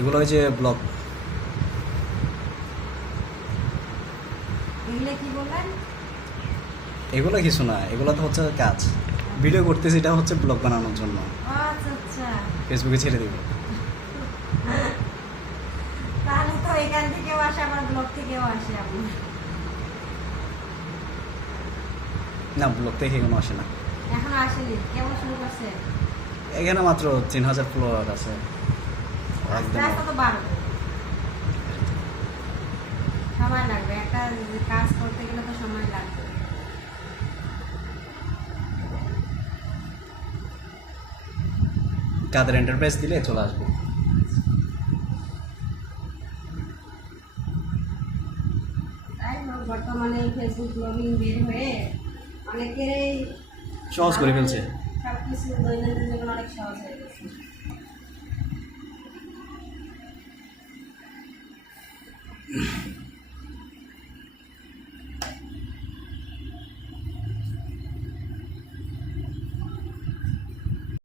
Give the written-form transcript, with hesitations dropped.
এগুলো হচ্ছে ব্লগ। এগুলো কি বললেন? এগুলো কিছু না, এগুলো তো হচ্ছে কাজ। ভিডিও করতেছি, এটা হচ্ছে ব্লগ বানানোর জন্য, আচ্ছা আচ্ছা, ফেসবুকে ছেড়ে দেবো। তাহলে তো এখান থেকেও আসে, আবার ব্লগ থেকেও আসে আপনার। না, ব্লগ থেকে এখনো আসে না। এখনো আসেনি, কেমন শুরু করছে? এখানে মাত্র 3000 ফলোয়ার আছে। আস্তে একদম আস্তে তো বাড়বে, সময় লাগবে, একটা কাজ করতে গেলে তো সময় লাগবে। কাদের এন্টারপ্রাইজ দিলে চলে আসবে। তাই হোক, বর্তমানে এই ফেসবুক ব্লগিং বের হয়ে অনেকেরই সহজ করে ফেলছে। সব কিছু দৈনন্দিন জীবন অনেক সহজ হয়ে গেছে।